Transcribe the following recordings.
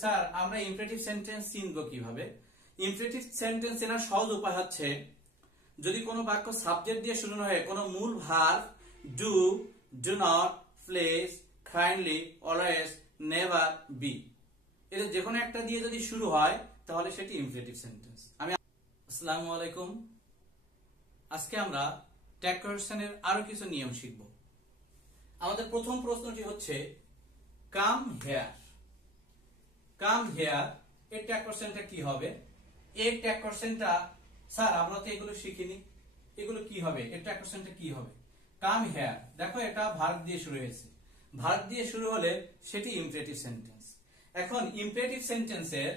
Sir আমরা ইমপ্রেটিভ sentence চিনবো কিভাবে? ইমপ্রেটিভ সেন্টেন্স চেনার সহজ উপায় হচ্ছে যদি কোনো বাক্য সাবজেক্ট দিয়ে শুরু হয়, কোনো মূল verb do, do not, please, kindly, always, never, be, এদের যে কোনো একটা দিয়ে যদি শুরু হয় তাহলে সেটি ইমপ্রেটিভ সেন্টেন্স। আসসালামু আলাইকুম। আজকে আমরা ট্যাগ কোয়েশ্চেনের আরো কিছু নিয়ম শিখব। আমাদের প্রথম প্রশ্নটি হচ্ছে কাম হেয়ার। কাম হেয়ার এর ট্যাগ কোয়েশ্চেনটা কি হবে? এর ট্যাগ কোয়েশ্চেনটা স্যার আমরা তো এগুলো শিখিনি, এগুলো কি হবে? এর ট্যাগ কোয়েশ্চেনটা কি হবে? কাম হেয়ার, দেখো এটা ভার্ব দিয়ে শুরু হয়েছে, ভার্ব দিয়ে শুরু হলে সেটি ইমপ্রেটিভ সেন্টেন্স। এখন ইমপ্রেটিভ সেন্টেন্সের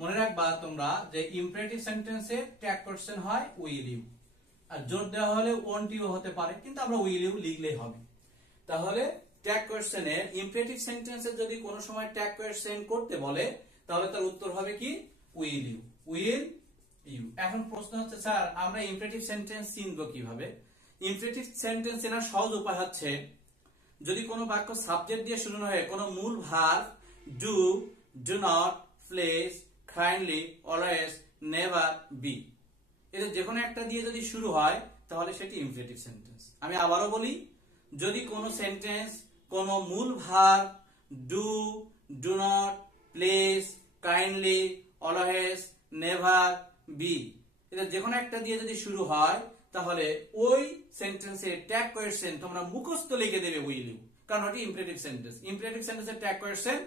মনে রাখবা তোমরা যে ইমপ্রেটিভ সেন্টেন্সের ট্যাগ কোয়েশ্চেন হয় উইল ইউ, আর জোর দেওয়া হলে ওয়ন্ট ইউ হতে পারে, কিন্তু আমরা উইল ইউ লিখলেই হবে। তাহলে ট্যাগ কোয়েশ্চেনের ইমপ্রেটিভ সেন্টেন্সে যদি কোনো সময় ট্যাগ কোয়েশ্চেন করতে বলে তাহলে তার উত্তর হবে কি? Will you, will you. এখন প্রশ্ন হচ্ছে স্যার আমরা ইমপ্রেটিভ সেন্টেন্স চিনবো কিভাবে? ইমপ্রেটিভ সেন্টেন্স চেনার সহজ উপায় হচ্ছে যদি কোনো বাক্য সাবজেক্ট দিয়ে শুরু হয়, কোনো মূল verb do, do not, please, kindly, always, never, be, এদের যে কোনো একটা দিয়ে যদি শুরু হয় তাহলে সেটি ইমপ্রেটিভ সেন্টেন্স। আমি আবারও বলি, যদি কোনো সেন্টেন্স কোনো মূল verb do, do not, please, kindly, always, never, be, এদের যে কোনো একটা দিয়ে যদি শুরু হয় তাহলে ওই সেন্টেন্সের ট্যাগ কোয়েশ্চেন তোমরা মুখস্থ লিখে দেবে উইল ইউ, কারণ ওটি ইমপ্রেটিভ সেন্টেন্স। ইমপ্রেটিভ সেন্টেন্সের tag question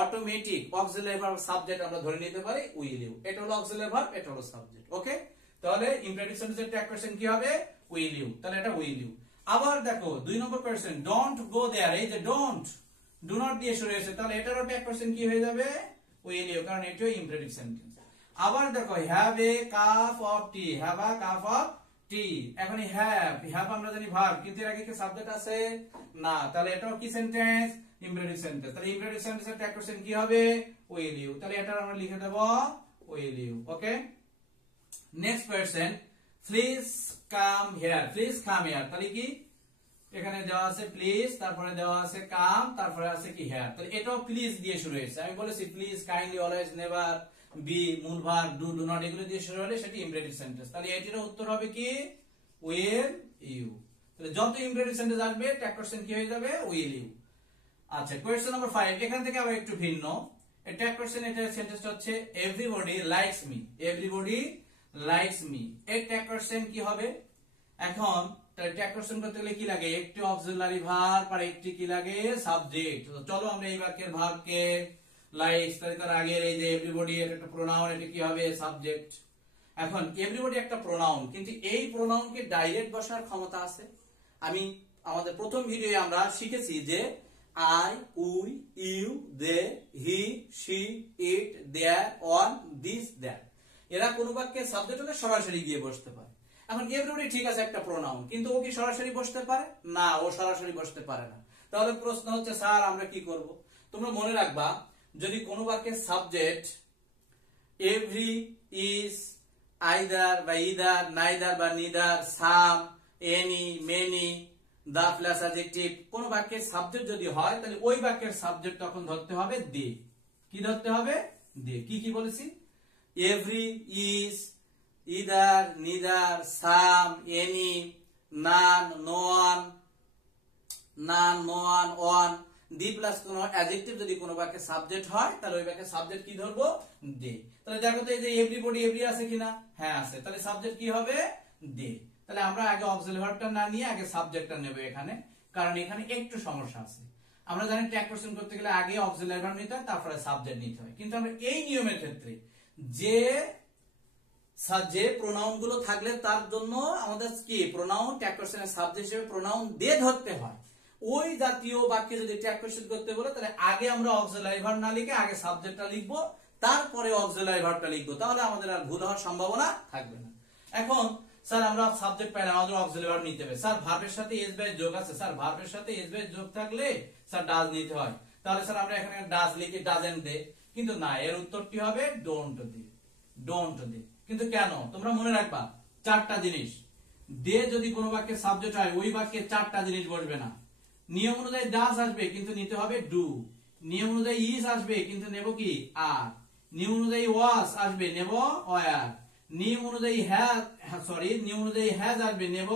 automatic auxiliary verb subject আমরা ধরে নিতে পারি উইল ইউ। এটা হলো অক্সিলারি ভার্ব, এটা হলো সাবজেক্ট। ওকে, তাহলে ইমপ্রেটিভ সেন্টেন্সের ট্যাগ কোয়েশ্চেন কি হবে? Will you. তাহলে এটা উইল ইউ। আবার দেখো 2 নম্বর কোয়েশ্চেন ডোন্ট গো দেয়ার, এই যে ডোন্ট, ডু নট দিয়ে শুরু হয়েছে, তাহলে এটারও ট্যাগ কোয়েশ্চেন কি হয়ে যাবে? উইল ইউ, কারণ এটাও ইমপ্রেটিভ সেন্টেন্স। আবার দেখো have a cup of tea, have a cup of tea, এখন হ্যাভ, হ্যাভ আমরা জানি ভার্ব, কিন্তু এর আগে কি সাবজেক্ট আছে? না, তাহলে এটাও কি সেন্টেন্স? ইমপ্রেটিভ সেন্টেন্স। তাহলে ইমপ্রেটিভ সেন্টেন্সের ট্যাগ কোয়েশ্চেন কি হবে? Will you. তাহলে এটা আমরা লিখে দেব will you. Okay, next question please come here, please come here, তাহলে কি এখানে দেওয়া আছে প্লিজ, তারপরে দেওয়া আছে কাম, তারপরে আছে কি হিয়ার, তাহলে এটাও প্লিজ দিয়ে শুরু হয়েছে। আমি বলেছি please, kindly, always, never, be, মূল ভার্ব ডু, ডু নট, এগুলো দিয়ে শুরু হলে সেটি ইমপ্রেটিভ সেন্টেন্স। তাহলে এটির উত্তর হবে কি? Will you. তাহলে যত ইমপ্রেটিভ সেন্টেন্স আসবে ট্যাগ কোয়েশ্চেন কি হয়ে যাবে? Will you. আচ্ছা, কোয়েশ্চেন নাম্বার 5 এখান থেকে আবার একটু ভিন্ন। এটা কোয়েশ্চেন, এটা সেন্টেন্সটা হচ্ছে everybody likes me, everybody likes me, এর ট্যাগ কোয়েশ্চেন কি হবে? এখন তাহলে ট্যাগ কোয়েশ্চেন করতে গেলে কি লাগে? একটি অক্সিলারি ভার্ব আর একটি কি লাগে? সাবজেক্ট। তো চলো আমরা এই বাক্যের ভার্বকে লাইকস, তাহলে তার আগের এই যে এভরিবডি এর একটা প্রোনাউন, এটা কি হবে? সাবজেক্ট। এখন এভরিবডি একটা প্রোনাউন, কিন্তু এই প্রোনাউনকে ডাইরেক্ট বসার ক্ষমতা আছে। আমি আমাদের প্রথম ভিডিওয়ে আমরা শিখেছি যে I, we, you, they, he, she, it, there, on, this, that, এরা কোন বাক্যে সাবজেক্ট হলে সরাসরি গিয়ে বসতে পারে। এখন এভরিবডি ঠিক আছে একটা প্রোনাউন, কিন্তু ও কি সরাসরি বসতে পারে? না, ও সরাসরি বসতে পারে না। তাহলে প্রশ্ন হচ্ছে স্যার আমরা কি করব? তোমরা মনে রাখবা যদি কোন বাক্যের সাবজেক্ট এভরি, ইজ, আইদার বা ইদার, নাইদার বা neither, some, any, many, the plus adjective, কোন বাক্যের সাবজেক্ট যদি হয় তাহলে ওই বাক্যের সাবজেক্ট তখন ধরতে হবে দে। কি ধরতে হবে? দে। কি কি বলেছি? Every, is, either, neither, some, any, none, no one, none, no one, one, the plus কোন অ্যাডজেক্টিভ যদি কোন বাক্যের সাবজেক্ট হয় তাহলে ওই বাক্যের সাবজেক্ট কি ধরবো? দে। তাহলে দেখো তো এই যে এভরিবডি, এভরি আছে কিনা? হ্যাঁ আছে, তাহলে সাবজেক্ট কি হবে? দে। তাহলে আমরা আগে অক্সিলারি ভার্বটা না নিয়ে আগে সাবজেক্টটা নেব এখানে, কারণ এখানে একটু সমস্যা আছে। আমরা জানি ট্যাগ কোয়েশ্চেন করতে গেলে আগে অক্সিলারি ভার্ব নিতে হয়, তারপরে সাবজেক্ট নিতে হয়, কিন্তু আমরা এই নিয়মের ক্ষেত্রে যে প্রোনাউন গুলো থাকলে তার জন্য আমাদের কি প্রোনাউন ট্যাগ কোয়েশ্চেনের সাবজেক্ট হিসেবে প্রোনাউন দে ধরতে হয়। ওই জাতীয় বাক্যে যদি ট্যাগ কোয়েশ্চেন করতে বলে তাহলে আগে আমরা অক্সিলারি ভার্ব না লিখে আগে সাবজেক্টটা লিখবো, তারপরে অক্সিলারি ভার্বটা লিখবো, তাহলে আমাদের আর ভুল হওয়ার সম্ভাবনা থাকবে না। এখন স্যার আমরা সাবজেক্ট পাই না, আমাদের অক্সিলারি ভার্ব নিতে হবে। স্যার ভার্বের সাথে এস বাই যোগ আছে, স্যার ভার্বের সাথে এস বাই যোগ থাকলে স্যার ডাজ নিতে হয়, তাহলে স্যার আমরা এখানে ডাজ লিখি, ডাজেন্ট দে, কিন্তু না, এর উত্তরটি হবে ডোন্ট দে, ডোন্ট দে। কিন্তু কেন? তোমরা মনে রাখবা চারটা জিনিস। দে যদি কোনো বাক্যের সাবজেক্ট হয় ওই বাক্যে চারটা জিনিস বসবে না। নিয়ম অনুযায়ী ডাজ আসবে, কিন্তু নিতে হবে ডু। নিয়ম অনুযায়ী ইজ আসবে কিন্তু নেব কি আর, নিয়ম অনুযায়ী ওয়াজ আসবে নেব ওয়ার, নিয়ম অনুযায়ী নিয়ম অনুযায়ী হ্যাজ আসবে নেব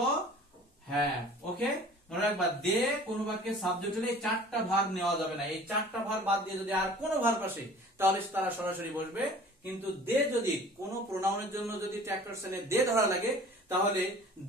হ্যাঁ। ওকে, মনে রাখবা দে কোন বাক্যে সাবজেক্ট হলে চারটা ভার্ব নেওয়া যাবে না, এই চারটা ভার্ব বাদ দিয়ে যদি আর কোনো ভার্ব আসে তাহলে তারা সরাসরি বসবে। কিন্তু দে যদি কোনো প্রোনাউনের জন্য যদি ট্যাগ পারসনে দে ধরা লাগে তাহলে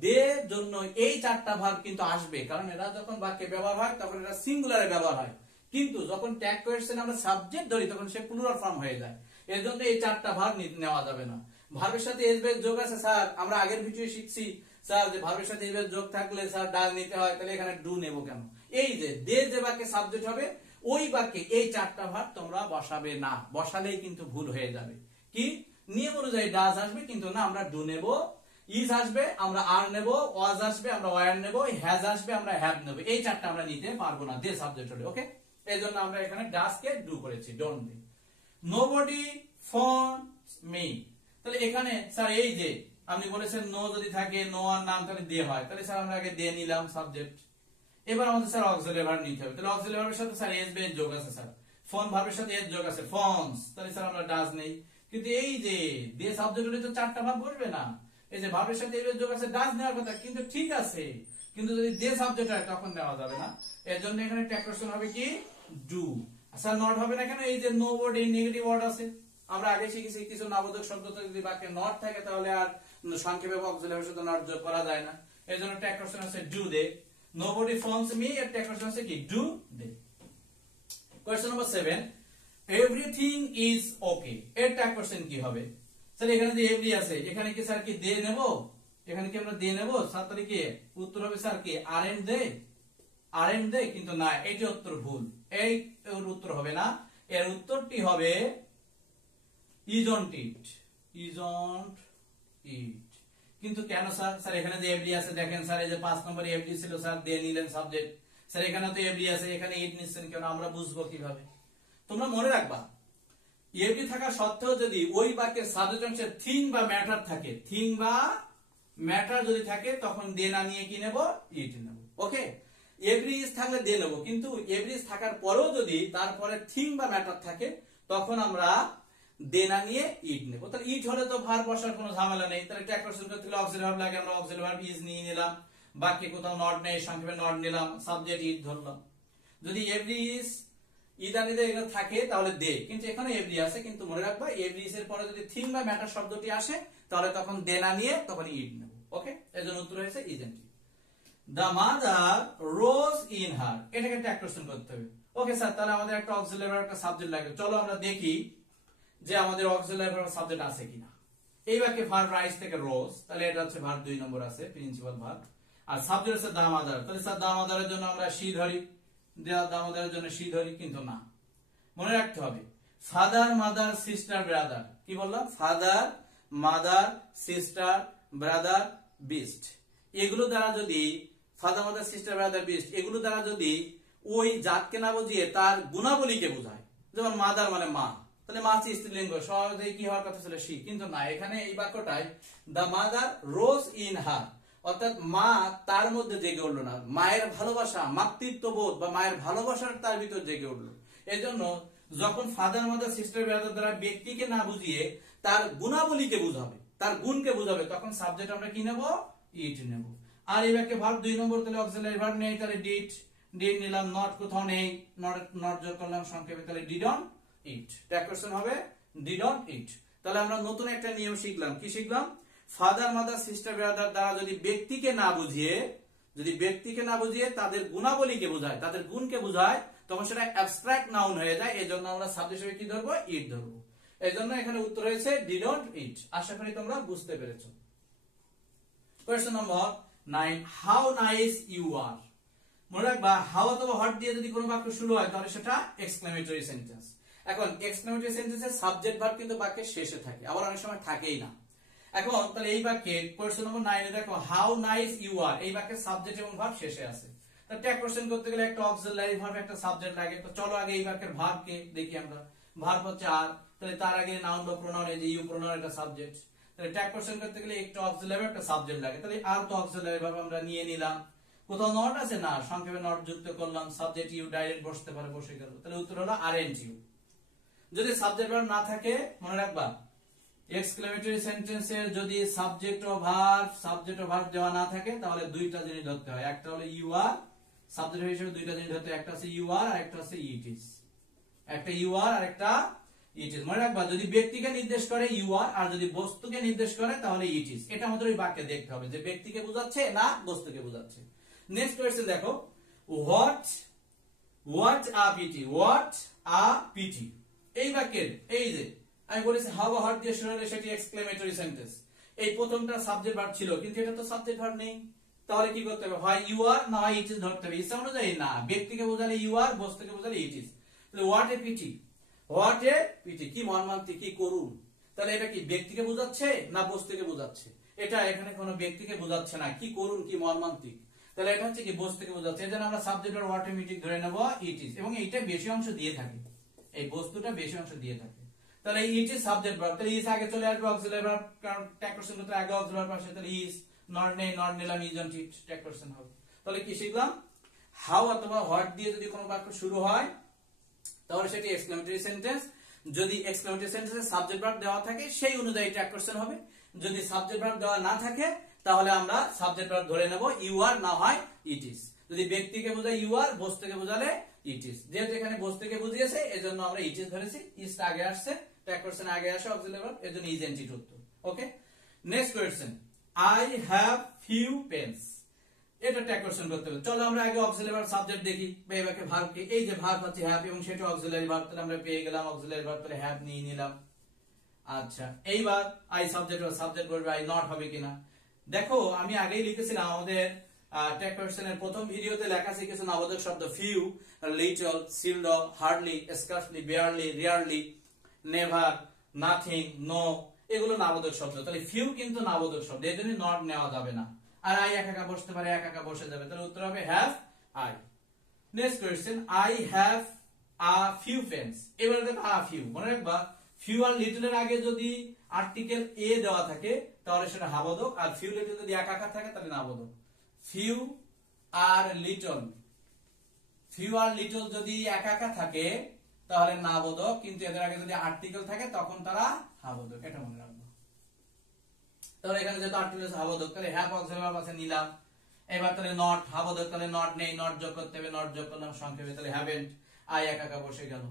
দে জন্য এই চারটা ভার্ব কিন্তু আসবে, কারণ এরা যখন বাক্যে ব্যবহার হয় তখন এরা সিঙ্গুলারে ব্যবহার হয়, কিন্তু যখন ট্যাগ কোয়েশ্চেন আমরা সাবজেক্ট ধরি তখন সে প্লুরাল ফর্ম হয়ে যায়। এর জন্য এই চারটা ভার্ব নেওয়া যাবে না। ভার্বের সাথে এস বেস যোগ আছে স্যার, আমরা আগের ভিডিও শিখছি স্যার যে ভার্বের সাথে এস বেস যোগ থাকলে স্যার ডাজ নিতে হয়, তাহলে এখানে ডু নেব কেন? এই যে দে যে বাক্যে সাবজেক্ট হবে ওই বাক্যে এই চারটা ভার্ব তোমরা বসাবে না, বসালেই কিন্তু ভুল হয়ে যাবে। কি নিয়ম অনুযায়ী ডাজ আসবে কিন্তু না, আমরা ডু নেব, ইজ আসবে আমরা আর নেব, ওয়াজ আসবে আমরা ওয়ার নেব, হ্যাজ আসবে আমরা হ্যাভ নেব, এই চারটা আমরা নিতে পারবো না দে সাবজেক্ট হলে। ওকে, এই জন্য আমরা এখানে ডাজ কে ডু করেছি, don't do. Nobody phones me, তাহলে এখানে স্যার এই যে আপনি বলেছেন নো যদি থাকে নো আর নাম তাহলে দে হয়, তাহলে স্যার আমরা আগে দে নিলাম সাবজেক্ট। এবার আমাদের স্যার অক্সিলারি ভার্ব নিতে হবে, তাহলে অক্সিলারি ভার্বের সাথে স্যার এস বেস যোগ আছে স্যার, ফোন ভার্বের সাথে এস যোগ আছে ফোনস, তাহলে স্যার আমরা ডাজ নেই। কিন্তু এই যে দে সাবজেক্ট হলে তো চারটা ভার্ব বসবে না, এই যে ভার্বের সাথে এস বেস যোগ আছে ডাজ নেওয়ার কথা, কিন্তু ঠিক আছে, কিন্তু যদি দে সাবজেক্ট হয় তখন নেওয়া যাবে না। এর জন্য এখানে ট্যাগ কোয়েশ্চেন হবে কি ডু। স্যার নট হবে না কেন? এই যে নো ওয়ার্ড এই নেগেটিভ ওয়ার্ড আছে, আমরা আগে শিখেছি কিছু নাবোধক শব্দ যদি বাক্যে নট থাকে তাহলে আর সংক্ষেপে অক্সিলারির সাথে নট যোগ করা যায় না, এর জন্য ট্যাগ কোয়েশ্চেন আছে do they. Nobody phones me এর ট্যাগ কোয়েশ্চেন আছে কি do they. Question number 7, everything is okay এর ট্যাগ কোয়েশ্চেন কি হবে? স্যার এখানে যে এভরি আছে এখানে কি স্যার কি দে নেব, এখানে কি আমরা দে নেব? 7 তারিখে উত্তর হবে স্যার কি আরএন্ড দে, আরএন্ড দে, কিন্তু না এটি উত্তর ভুল, এই উত্তর হবে না, এর উত্তরটি হবে ইজন্ট ইট, ইজন্ট ইট। কিন্তু কেন স্যার? স্যার এখানে যে এভরি আছে দেখেন স্যার, এই যে 5 নম্বরে এভরি ছিল স্যার দে নিলেন সাবজেক্ট, স্যার এখানে তো এভরি আছে এখানে ইট নিচ্ছেন কেন? আমরা বুঝবো কিভাবে? তোমরা মনে রাখবা এভরি থাকা সত্ত্বেও যদি ওই বাক্যের সাবজেক্ট অংশে থিং বা ম্যাটার থাকে, থিং বা ম্যাটার যদি থাকে তখন দে না নিয়ে কি নেব? ইট নেব। ওকে, এভরি ইজ থাকলে দে নেব, কিন্তু এভরি ইজ থাকার পরেও যদি তারপরে থিং বা ম্যাটার থাকে তখন আমরা দে না নিয়ে ইট নেব। তাহলে ইট হলে তো ভার্ব বসার কোনো ঝামেলা নেই, তাহলে ট্যাগ কোয়েশ্চেন করতে গেলে অক্সিলারি ভার্ব লাগে, আমরা অক্সিলারি ভার্ব ইজ নিয়ে নিলাম, বাক্যে কোথাও নট নেই সংক্ষেপে নট নিলাম, সাবজেক্ট ইট ধরলাম। যদি এভরি ইজ ইদানিতে এগুলো থাকে তাহলে দে, কিন্তু এখানে এভরি আছে, কিন্তু মনে রাখবা এভরি ইজ এর পরে যদি থিং বা ম্যাটার শব্দটি আসে তাহলে তখন দে না নিয়ে তখন ইট নেব। ওকে, এর জন্য উত্তর হয়েছে isn't it. The mother rose in her, এটাকে ট্যাগ কোয়েশ্চেন করতে হবে। ওকে স্যার, তাহলে আমাদের একটা অক্সিলারি ভার্ব একটা সাবজেক্ট লাগবে, চলো আমরা দেখি যে আমাদের অক্সিলারি ভার্ব সাবজেক্ট আছে কিনা। এই বাক্যে ভার্ব রাইজ থেকে রোজ, তাহলে এটা হচ্ছে ভার্ব 2 নম্বর আছে প্রিন্সিপাল ভার্ব, আর সাবজেক্ট হচ্ছে দা মাদার, তাহলে স্যার দা মাদারের জন্য আমরা শি ধরি, দা মাদারের জন্য শি ধরি, কিন্তু না, মনে রাখতে হবে ফাদার মাদার সিস্টার ব্রাদার, কি বললাম? Father mother sister brother beast, এগুলো দ্বারা যদি father mother sister brother beast এগুলো দ্বারা যদি ওই জাতকে না বুঝিয়ে তার গুণাবলীকে বোঝায়, যেমন মাদার মানে মা, তাহলে মা হচ্ছে স্ত্রীলিঙ্গ, সহজেই কি হওয়ার কথা ছিল শি, কিন্তু না, এখানে এই বাক্যটায় the mother rose in her, অর্থাৎ মা তার মধ্যে জেগে উঠলো না, মায়ের ভালোবাসা মাতৃত্ববোধ বা মায়ের ভালোবাসার তার ভিতর জেগে উঠলো। এজন্য যখন ফাদার মাদার সিস্টার ব্রাদার দ্বারা ব্যক্তিকে না বুঝিয়ে তার গুণাবলীকে বুঝাবে, তার গুণকে বুঝাবে, তখন সাবজেক্ট আমরা কি নেব? ইট নেব। আর এই বাক্যে ভার্ব 2 নম্বর, তাহলে অক্সিলারি ভার্ব নেই, তাহলে ডিড, ডিড নিলাম, নট কোথাও নেই, নট যোগ করলাম সংক্ষেপে, তাহলে ডিডন্ট ইট। ট্যাগ কোয়েশ্চেন হবে ডিডন্ট ইট। তাহলে আমরা নতুন একটা নিয়ম শিখলাম, কি শিখলাম? ফাদার মাদার সিস্টার ব্রাদার দ্বারা যদি ব্যক্তিকে না বুঝিয়ে তাদের গুণাবলীকে বোঝায়, তাদের গুণকে বোঝায়, তখন সেটা অ্যাবস্ট্রাক্ট নাউন হয়ে যায়, এজন্য আমরা সাবজেক্ট হিসেবে কি ধরবো? ইট ধরবো। এজন্য এখানে উত্তর হয়েছে ডিডন্ট ইট। আশা করি তোমরা বুঝতে পেরেছো। Question number 9, how nice you are. মনে রাখবা হাউ অথবা হোয়াট দিয়ে যদি কোনো বাক্য শুরু হয় তাহলে সেটা এক্সক্লেমেটরি সেন্টেন্স। এখন এক্সক্লেমেটরি সেন্টেন্সের সাবজেক্ট ভার্ব কিন্তু বাক্যের শেষে থাকে, আবার অনেক সময় থাকেই না। এখন তাহলে এই বাক্যে কোয়েশ্চেন নম্বর 9 এ দেখো হাউ নাইস ইউ আর, এই বাক্যের সাবজেক্ট এবং ভার্ব শেষে আছে। তাহলে ট্যাগ কোয়েশ্চেন করতে গেলে একটা অক্সিলারি ভার্ব একটা সাবজেক্ট লাগে, তো চলো আগে এই বাক্যের ভার্বকে দেখি আমরা। ভার্ব হচ্ছে আর, তাহলে তার আগে নাউন বা প্রোনাউন, এই যে ইউ প্রোনাউন একটা সাবজেক্ট, তাহলে ট্যাগ কোয়েশ্চেন করতে গেলে একটা অক্সিলারি একটা সাবজেক্ট লাগে, তাহলে আর তো অক্সিলারি ভার্ব আমরা নিয়ে নিলাম। কোথাও নট আছে না, সংক্ষেপে নট যুক্ত করলাম, সাবজেক্ট ইউ ডাইরেক্ট বসতে পারে, বসে গেল। তাহলে উত্তর হলো আরএন্ট ইউ। যদি সাবজেক্ট ভার্ব না থাকে মনে রাখবা এক্সক্লেমেটরি সেন্টেন্সের যদি সাবজেক্ট ও ভার্ব দেওয়া না থাকে তাহলে দুইটা জিনিস ধরতে হয়। একটা হলো ইউ আর, সাবজেক্ট হিসেবে দুইটা জিনিস ধরতে হয়, একটা হচ্ছে ইউ আর আর একটা হচ্ছে ইট ইজ। একটা ইউ আর আর একটা ইট ইজ। মনে রাখবা যদি ব্যক্তিকে নির্দেশ করে ইউ আর আর যদি বস্তুকে নির্দেশ করে তাহলে ইট ইজ। এটা আমাদের ওই বাক্যে দেখতে হবে যে ব্যক্তিকে বোঝাচ্ছে না বস্তুকে বোঝাচ্ছে। নেক্সট কোয়েশ্চেন দেখো, what a PT, what a PT. এই বাক্যের এই যে আমি বলেছি হাউ বা হোয়াট দিয়ে শুরু হলে সেটি এক্সক্লেমেটরি সেন্টেন্স। এই প্রথমটা সাবজেক্ট ভার্ব ছিল কিন্তু এটা তো সাবজেক্ট ভার্ব নেই, তাহলে কি করতে হবে? হয় ইউ আর না হয় ইট ইজ ধরতে হবে। ইচ্ছা অনুযায়ী না, ব্যক্তিকে বোঝালে ইউ আর, বস্তুকে বোঝালে ইট ইজ। তাহলে what a pity, what a pity কি মর্মান্তিক, কি করুন। তাহলে এটা কি ব্যক্তিকে বোঝাচ্ছে না বস্তুকে বোঝাচ্ছে? এটা এখানে কোনো ব্যক্তিকে বোঝাচ্ছে না, কি করুন কি মর্মান্তিক। তাহলে এটা হচ্ছে কি বস্তুকে বোঝাচ্ছে। এজন্য আমরা সাবজেক্ট আর হোয়াট এ পিটি ধরে নেব ইট ইজ, এবং এইটা বেশি অংশ দিয়ে থাকে, এই বস্তুটা বেশি অংশ দিয়ে থাকে। তাহলে ইট ইজ সাবজেক্ট ভার্ব, তাহলে ইজ আগে চলে আসবে অক্সিলারি ভার্ব, কারণ ট্যাগ কোশ্চেন করতে আগে অক্সিলারি ভার্ব আসে। তাহলে ইজ, নট নেই, নট নিলাম, is on it, tag question হবে। তাহলে কি শিখলাম? হাউ অথবা হোয়াট দিয়ে যদি কোনো বাক্য শুরু হয় তাহলে সেটি এক্সক্লেমেটরি সেন্টেন্স। যদি এক্সক্লেমেটরি সেন্টেন্সে সাবজেক্ট ভার্ব দেওয়া থাকে সেই অনুযায়ী ট্যাগ কোশ্চেন হবে। যদি সাবজেক্ট ভার্ব দেওয়া না থাকে তাহলে আমরা সাবজেক্ট ভার্ব ধরে নেব ইউ আর না হয় ইট ইজ। যদি ব্যক্তিকে বোঝায় ইউ আর, বস্তুকে বোঝালে ইট ইজ। যেহেতু এখানে বস্তুকে বুঝিয়েছে এজন্য আমরা ইট ইজ ধরেছি, ইজটা আগে আসছে, ট্যাগ কোশ্চেন আগে আসে অক্সিলারি ভার্ব, এজন্য ইজ এন্টিট উত্তর। Okay, next question, I have few pens. এটা ট্যাগ কোশ্চেন করতে হবে। চলো আমরা আগে অক্সিলারি ভার্ব সাবজেক্ট দেখি, এবারে ভার্ব কি। এই যে ভার্ব আছে হ্যাভ এবং সেটা অক্সিলারি ভার্ব, তাহলে আমরা পেয়ে গেলাম অক্সিলারি ভার্ব, তাহলে হ্যাভ নিয়ে নিলাম। আচ্ছা, এইবার আই সাবজেক্ট আর সাবজেক্ট বলবে আই নট হবে কিনা। দেখো আমি আগেই লিখেছিলাম আমাদের ট্যাগ কোশ্চেনের প্রথম ভিডিওতে লেখা আছে কিছু নবোধক শব্দ, few, little, seldom, hardly, scarcely, barely, rarely, never, nothing, no, এগুলো নবোধক শব্দ। তাহলে ফিউ কিন্তু নবোধক শব্দ, এর জন্য নট নেওয়া যাবে না। আর আই একা বসতে পারে, একা বসে যাবে, তাহলে উত্তর হবে have I. Next question, I have a few pens. এবারে দেখো আ ফিউ, মনে রাখবা ফিউ আর লিটল এর আগে যদি আর্টিকেল এ দেওয়া থাকে তাহলে সেটা হাবোধক, আর ফিউ লিটল যদি একা থাকে তাহলে নাবোধক। ফিউ আর লিটল, ফিউ আর লিটল যদি একা থাকে তাহলে নাবোধক, কিন্তু এদের আগে যদি আর্টিকেল থাকে তখন তারা হাবোধক, এটা মনে রাখবো। তাহলে এখানে যেহেতু আর্টিকেল হাবোধক, তাহলে হ্যাভ অক্সিলারি ভার্ব আছে নিলাম। এবার তাহলে নট হাবোধক, তাহলে নট নেই, নট যোগ করতে হবে, নট যোগ করলাম সংক্ষেপে, তাহলে হ্যাভেন্ট, আই একা বসে গেল।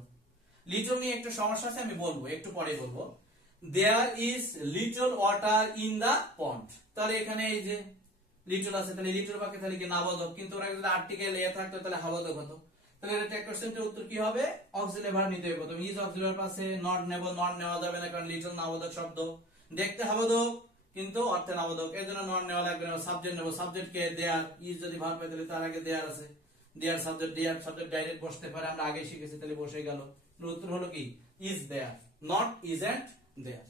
লিটল নিয়ে একটু সমস্যা আছে, আমি বলবো একটু পরে বলবো। There is little water in the pond, তাহলে এখানে এই যে লিটল আছে, তাহলে লিটল বাক্যে তাহলে কি নাবোধক, কিন্তু ওরা যদি আর্টিকেল এ থাকতো তাহলে হাবোধক হতো। তাহলে এটা ট্যাগ কোশ্চেনের উত্তর কি হবে? অক্সিলারি ভার্ব নিতে হবে প্রথম। ইজ অক্সিলারি ভার্ব আছে, নট নেব, নট নেওয়া যাবে না কারণ লিটল নাবোধক শব্দ, দেখতে হাবোধক কিন্তু অর্থে নাবোধক, এজন্য নট নেওয়া লাগবে না। সাবজেক্ট নেব, সাবজেক্ট কে? দেয়ার। ইজ যদি ভার্ব হয় তাহলে তার আগে দেয়ার আছে, দেয়ার সাবজেক্ট, দেয়ার সাবজেক্ট ডাইরেক্ট বসতে পারে, আমরা আগে শিখেছি, তাহলে বসে গেল। উত্তর হলো কি is there, not isn't there.